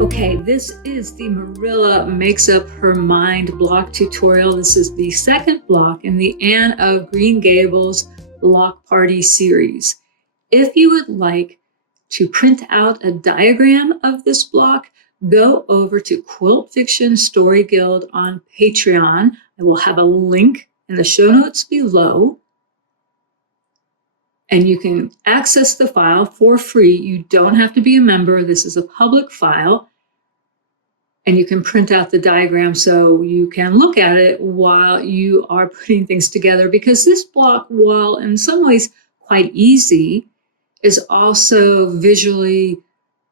Okay, this is the Marilla Makes Up Her Mind block tutorial. This is the second block in the Anne of Green Gables block party series. If you would like to print out a diagram of this block, go over to Quilt Fiction Story Guild on Patreon. I will have a link in the show notes below. And you can access the file for free. You don't have to be a member. This is a public file. And you can print out the diagram so you can look at it while you are putting things together, because this block, while in some ways quite easy, is also visually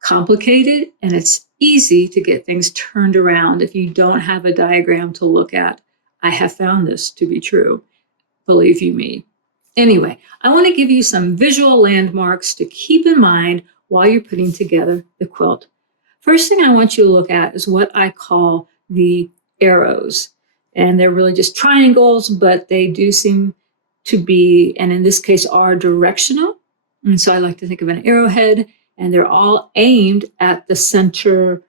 complicated, and it's easy to get things turned around if you don't have a diagram to look at. I have found this to be true, believe you me. Anyway, I want to give you some visual landmarks to keep in mind while you're putting together the quilt. First thing I want you to look at is what I call the arrows. And they're really just triangles, but they do seem to be, and in this case, are directional. And so I like to think of an arrowhead, and they're all aimed at the center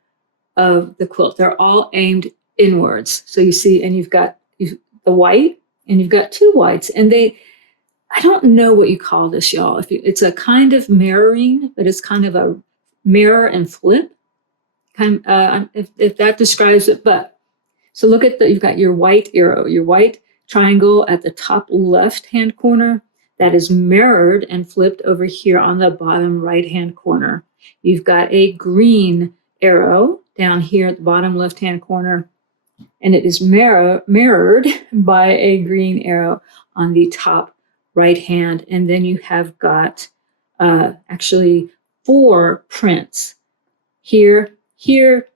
of the quilt. They're all aimed inwards. So you see, and you've got the white, and you've got two whites, and I don't know what you call this, y'all. It's a kind of mirroring, but it's kind of a mirror and flip. If that describes it. But so look at you've got your white arrow, your white triangle at the top left-hand corner that is mirrored and flipped over here on the bottom right-hand corner. You've got a green arrow down here at the bottom left-hand corner, and it is mirrored by a green arrow on the top right hand. And then you have got actually 4 prints here, here,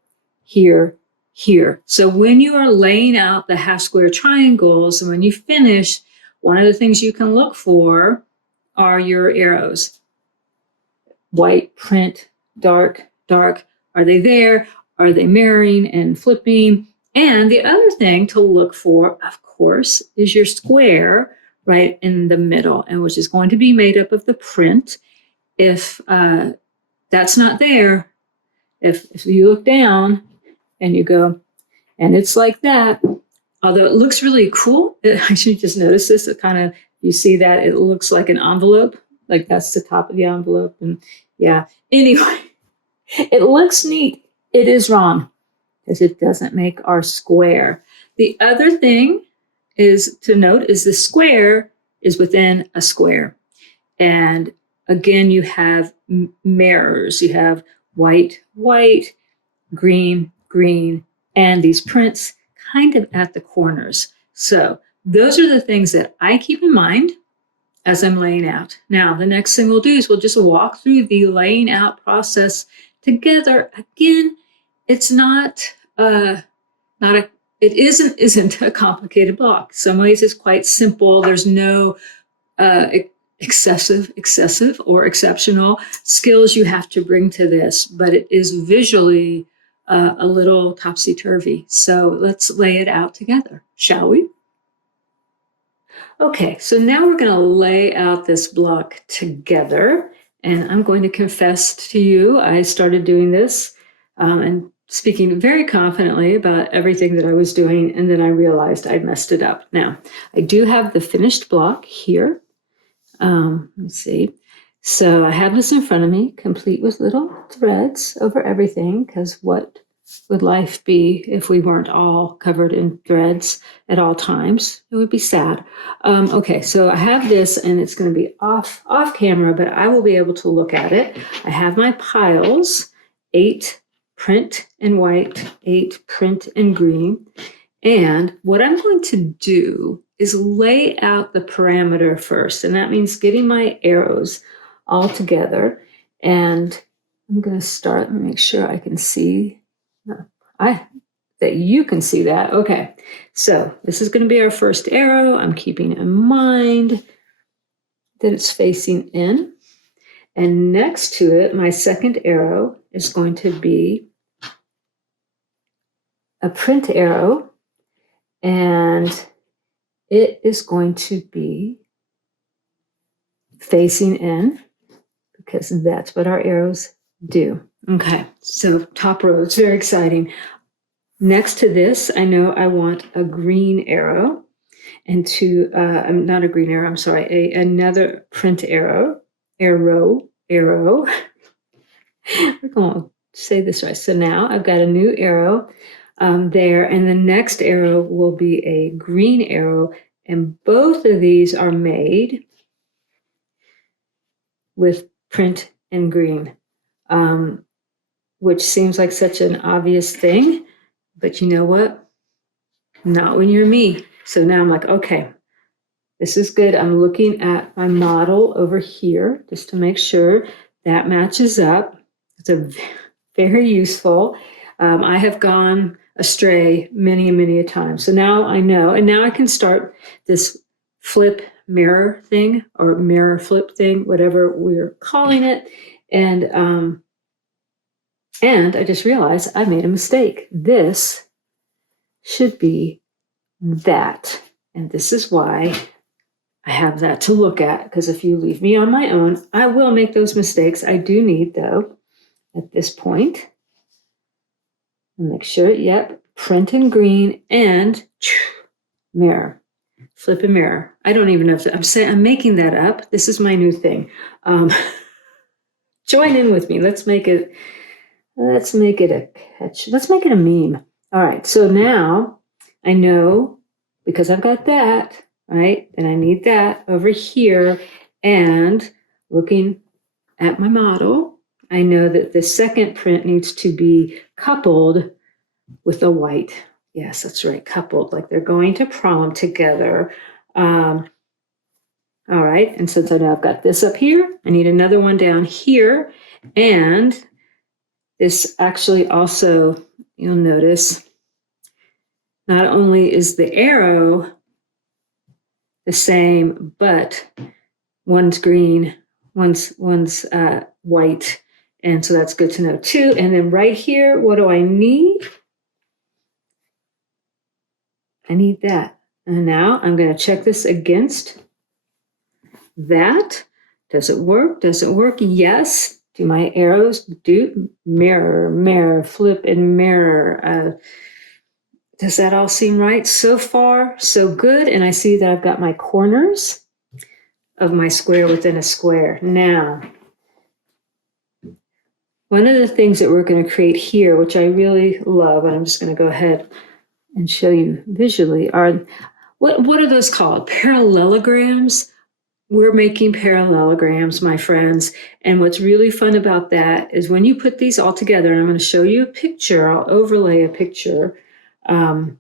here, here. So when you are laying out the half square triangles, and when you finish, one of the things you can look for are your arrows. White print, dark, dark. Are they there? Are they mirroring and flipping? And the other thing to look for, of course, is your square right in the middle, and which is going to be made up of the print. If that's not there, if you look down and you go, and it's like that, although it looks really cool, I should just notice this, it kind of, you see that it looks like an envelope, like that's the top of the envelope. And yeah, anyway, it looks neat. It is wrong because it doesn't make our square. The other thing is to note is the square is within a square. And again, you have mirrors. You have white, white, green, green, and these prints kind of at the corners. So those are the things that I keep in mind as I'm laying out. Now, the next thing we'll do is we'll just walk through the laying out process together. Again, it's it isn't a complicated block. Some ways it's quite simple. There's no excessive or exceptional skills you have to bring to this, but it is visually a little topsy-turvy. So let's lay it out together, shall we? Okay, so now we're going to lay out this block together, and I'm going to confess to you, I started doing this and speaking very confidently about everything that I was doing, and then I realized I'd messed it up. Now, I do have the finished block here. Let's see. So I have this in front of me, complete with little threads over everything, because what would life be if we weren't all covered in threads at all times? It would be sad. Okay, so I have this, and it's going to be off camera, but I will be able to look at it. I have my piles, 8 print and white, 8 print and green. And what I'm going to do is lay out the parameter first. And that means getting my arrows all together. And I'm going to start, let me make sure I can see that you can see that. Okay, so this is going to be our first arrow. I'm keeping in mind that it's facing in. And next to it, my second arrow is going to be a print arrow. And it is going to be facing in, because that's what our arrows do. Okay, so top row, it's very exciting. Next to this, I know I want a green arrow, and not a green arrow, I'm sorry, another print arrow. We're going to say this right. So now I've got a new arrow there, and the next arrow will be a green arrow, and both of these are made with print and green, which seems like such an obvious thing, but you know what? Not when you're me. So now I'm like, okay, this is good. I'm looking at my model over here just to make sure that matches up. It's very useful. I have gone astray many a time. So now I know, and now I can start this flip mirror thing or mirror flip thing, whatever we're calling it. And I just realized I made a mistake. This should be that. And this is why I have that to look at, because if you leave me on my own, I will make those mistakes. I do need, though, at this point, make sure, yep, print in green and mirror, flip and mirror. I don't even know if I'm making that up. This is my new thing. Join in with me. Let's make it a catch. Let's make it a meme. All right. So now I know, because I've got that, right? And I need that over here. And looking at my model, I know that the second print needs to be coupled with a white. Yes, that's right, coupled, like they're going to prom together. All right, and since I know I've got this up here, I need another one down here. And this actually also, you'll notice, not only is the arrow the same, but one's green, one's white. And so that's good to know too. And then right here, what do I need? I need that. And now I'm going to check this against that. Does it work? Does it work? Yes. Do my arrows do? Mirror, flip, and mirror. Does that all seem right? So far, so good. And I see that I've got my corners of my square within a square. Now, one of the things that we're going to create here, which I really love, and I'm just going to go ahead and show you visually, are what are those called? Parallelograms. We're making parallelograms, my friends. And what's really fun about that is when you put these all together, and I'm going to show you a picture, I'll overlay a picture. And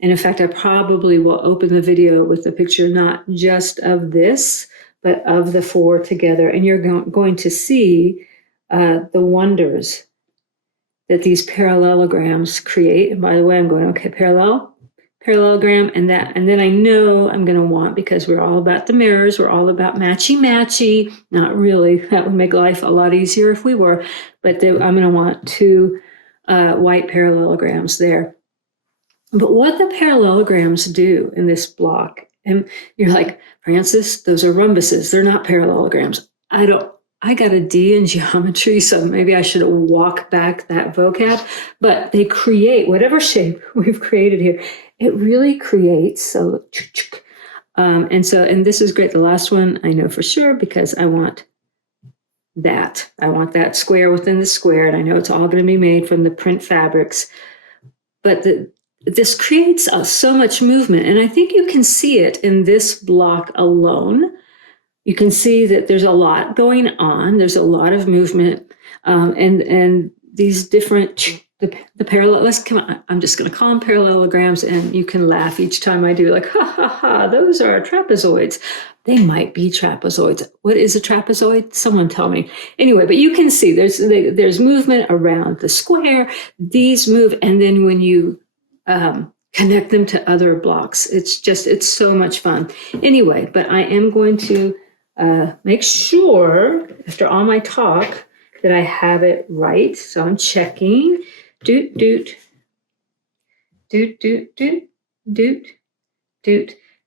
in fact, I probably will open the video with a picture, not just of this, but of the four together. And you're going to see the wonders that these parallelograms create. And by the way, I'm going, okay, parallelogram, and then I know I'm going to want, because we're all about the mirrors, we're all about matchy. Not really. That would make life a lot easier if we were, but I'm going to want two white parallelograms there. But what the parallelograms do in this block, and you're like, Frances, those are rhombuses. They're not parallelograms. I got a D in geometry, so maybe I should walk back that vocab. But they create whatever shape we've created here. It really creates. And this is great. The last one I know for sure, because I want that. I want that square within the square, and I know it's all going to be made from the print fabrics. But this creates so much movement, and I think you can see it in this block alone. You can see that there's a lot going on. There's a lot of movement, and these different the parallel. Come on, I'm just going to call them parallelograms, and you can laugh each time I do. Like, ha! Those are trapezoids. They might be trapezoids. What is a trapezoid? Someone tell me. Anyway, but you can see there's movement around the square. These move, and then when you connect them to other blocks, it's so much fun. Anyway, but I am going to make sure, after all my talk, that I have it right. So I'm checking. Doot.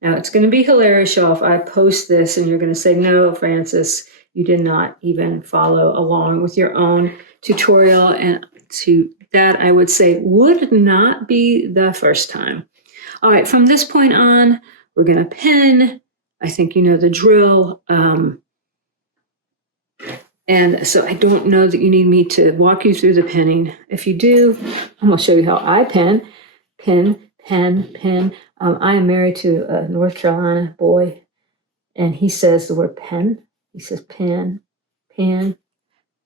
Now it's going to be hilarious, y'all, if I post this and you're going to say, no, Frances, you did not even follow along with your own tutorial. And to that, I would say would not be the first time. All right, from this point on, we're going to pin. I think you know the drill. And so I don't know that you need me to walk you through the pinning. If you do, I'm going to show you how I pin. Pin, pen, pin. I am married to a North Carolina boy, and he says the word pen. He says pin, pin.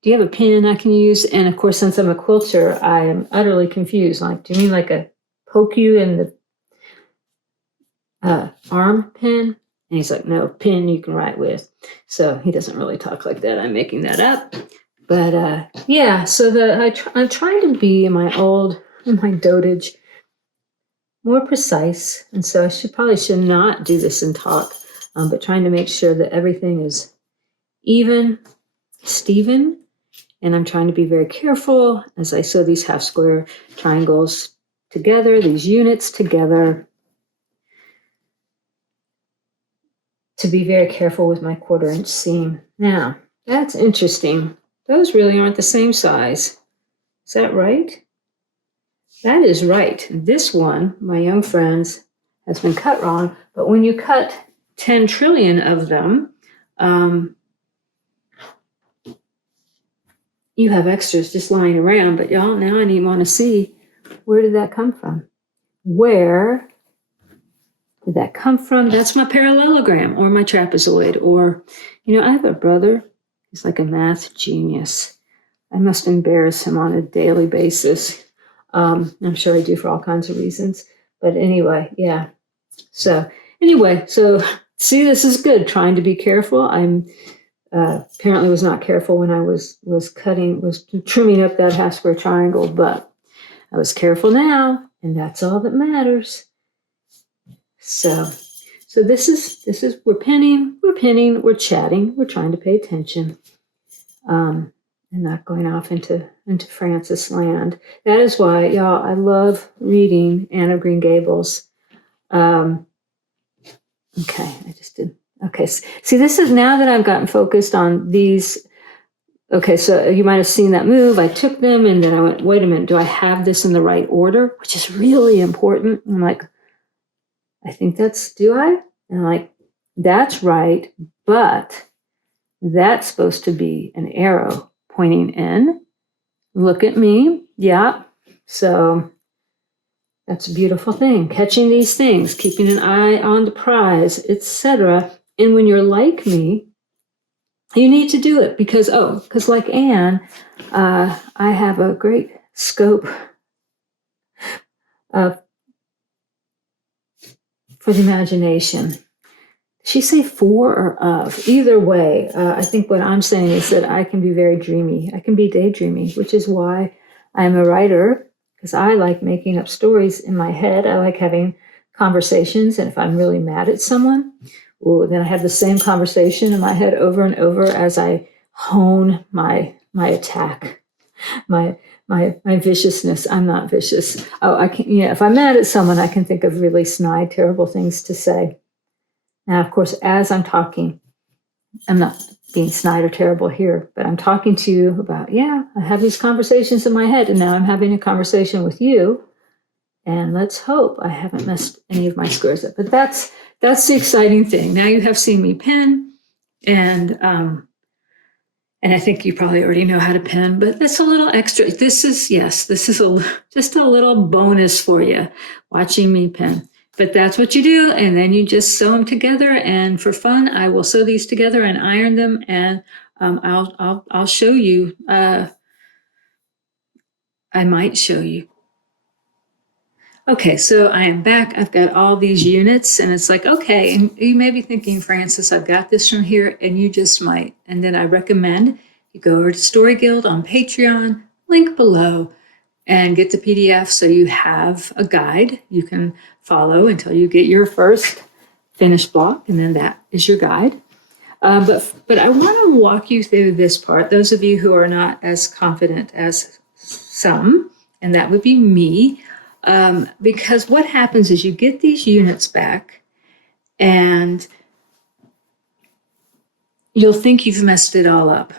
Do you have a pin I can use? And of course, since I'm a quilter, I am utterly confused. Like, do you mean like a poke you in the arm pin? And he's like, no, pin you can write with. So he doesn't really talk like that. I'm making that up. But yeah, so I'm trying to be in my dotage more precise. And so I probably should not do this in talk, but trying to make sure that everything is even, Steven. And I'm trying to be very careful as I sew these half square triangles together, these units together, to be very careful with my 1/4 inch seam. Now, that's interesting. Those really aren't the same size. Is that right? That is right. This one, my young friends, has been cut wrong. But when you cut 10 trillion of them, you have extras just lying around. But y'all, now I want to see, where did that come from? Where did that come from? That's my parallelogram or my trapezoid. Or, I have a brother. He's like a math genius. I must embarrass him on a daily basis. I'm sure I do for all kinds of reasons. But anyway, yeah. So see, this is good. Trying to be careful. I'm apparently was not careful when I was trimming up that half square triangle, but I was careful now, and that's all that matters. So this is we're pinning, we're chatting, we're trying to pay attention, and not going off into Francis land. That is why, y'all, I love reading Anne of Green Gables. Okay, I just did. Okay, see, this is now that I've gotten focused on these. Okay, so you might have seen that move. I took them and then I went, wait a minute, do I have this in the right order? Which is really important. I'm like, I think do I? And I'm like, that's right, but that's supposed to be an arrow pointing in. Look at me. Yeah. So that's a beautiful thing. Catching these things, keeping an eye on the prize, etc. And when you're like me, you need to do it because like Anne, I have a great scope for the imagination. She say for or of? Either way, I think what I'm saying is that I can be very dreamy. I can be daydreamy, which is why I'm a writer, because I like making up stories in my head. I like having conversations, and if I'm really mad at someone, then I have the same conversation in my head over and over as I hone my attack, my viciousness. I'm not vicious. I can, if I'm mad at someone, I can think of really snide, terrible things to say. Now, of course, as I'm talking, I'm not being snide or terrible here, but I'm talking to you about, I have these conversations in my head, and now I'm having a conversation with you, and let's hope I haven't messed any of my squares up. But that's the exciting thing. Now you have seen me pin, and I think you probably already know how to pin, but that's a little extra. This is just a little bonus for you, watching me pin. But that's what you do, and then you just sew them together. And for fun, I will sew these together and iron them, and I'll show you. I might show you. Okay, so I am back. I've got all these units, and it's like, okay, and you may be thinking, Francis, I've got this from here, and you just might. And then I recommend you go over to Story Guild on Patreon, link below, and get the PDF so you have a guide you can follow until you get your first finished block, and then that is your guide. But I want to walk you through this part, those of you who are not as confident as some, and that would be me, because what happens is you get these units back, and you'll think you've messed it all up,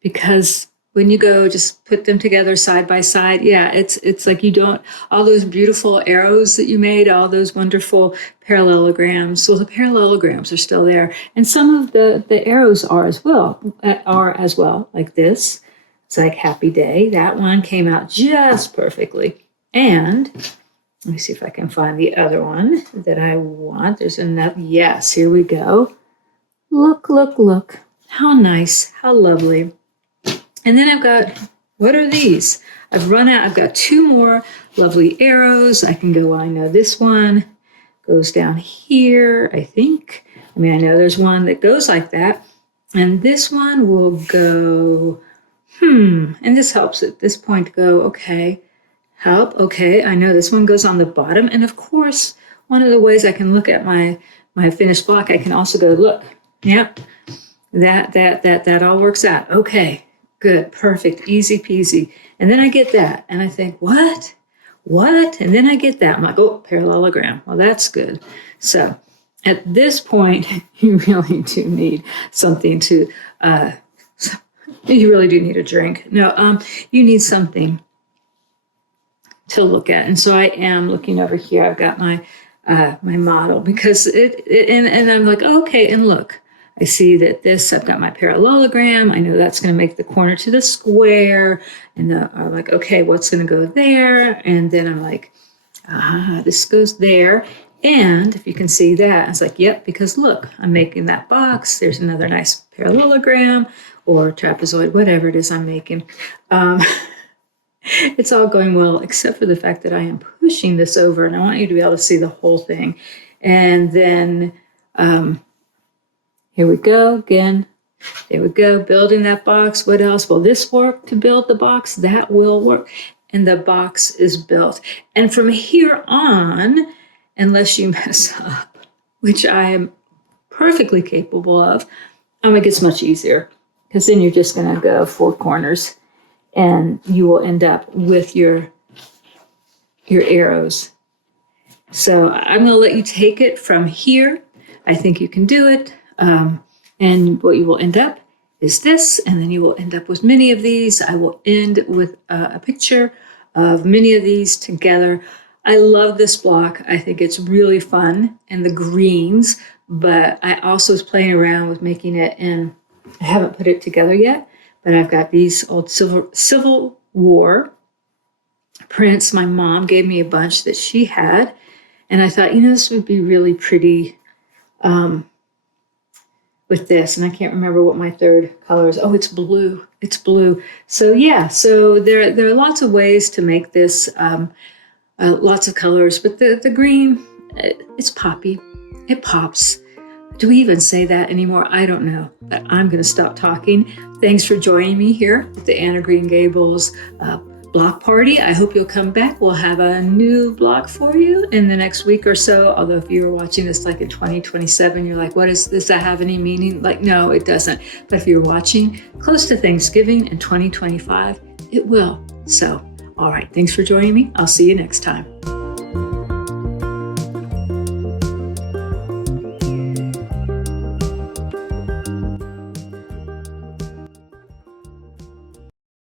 because when you go just put them together side by side, yeah, it's like you don't, all those beautiful arrows that you made, all those wonderful parallelograms, well, the parallelograms are still there. And some of the arrows are as well, like this. It's like Happy Day. That one came out just perfectly. And let me see if I can find the other one that I want. There's another, yes, here we go. Look, look, look. How nice, how lovely. And then I've got, what are these? I've run out, I've got 2 more lovely arrows. I can go, I know this one goes down here, I think. I mean, I know there's one that goes like that. And this one will go, and this helps at this point to go, okay, help, okay. I know this one goes on the bottom. And of course, one of the ways I can look at my finished block, I can also go, look, yep, that all works out. Okay. Good, perfect, easy peasy. And then I get that, and I think, what? And then I get that. I'm like, oh, parallelogram. Well, that's good. So at this point, you really do need something to, you really do need a drink. No, you need something to look at. And so I am looking over here. I've got my model, because and I'm like, oh, okay, and look. I see that I've got my parallelogram. I know that's going to make the corner to the square. And I'm like, okay, what's going to go there? And then I'm like, this goes there. And if you can see that, I was like, yep, because look, I'm making that box. There's another nice parallelogram or trapezoid, whatever it is I'm making. It's all going well, except for the fact that I am pushing this over, and I want you to be able to see the whole thing. And then, here we go again. There we go, building that box. What else? Will this work to build the box? That will work. And the box is built. And from here on, unless you mess up, which I am perfectly capable of, it gets much easier, because then you're just going to go 4 corners and you will end up with your arrows. So I'm going to let you take it from here. I think you can do it. And what you will end up is this, and then you will end up with many of these. I will end with a picture of many of these together. I love this block. I think it's really fun, and the greens, but I also was playing around with making it in, I haven't put it together yet, but I've got these old Civil War prints. My mom gave me a bunch that she had, and I thought, this would be really pretty with this, and I can't remember what my third color is. Oh, it's blue. It's blue. So yeah, so there are lots of ways to make this, lots of colors, but the green, it's poppy. It pops. Do we even say that anymore? I don't know, but I'm going to stop talking. Thanks for joining me here at the Anna Green Gables block party. I hope you'll come back. We'll have a new block for you in the next week or so. Although if you're watching this like in 2027, you're like, what is this? Does that have any meaning? Like, no, it doesn't. But if you're watching close to Thanksgiving in 2025, it will. So, all right. Thanks for joining me. I'll see you next time.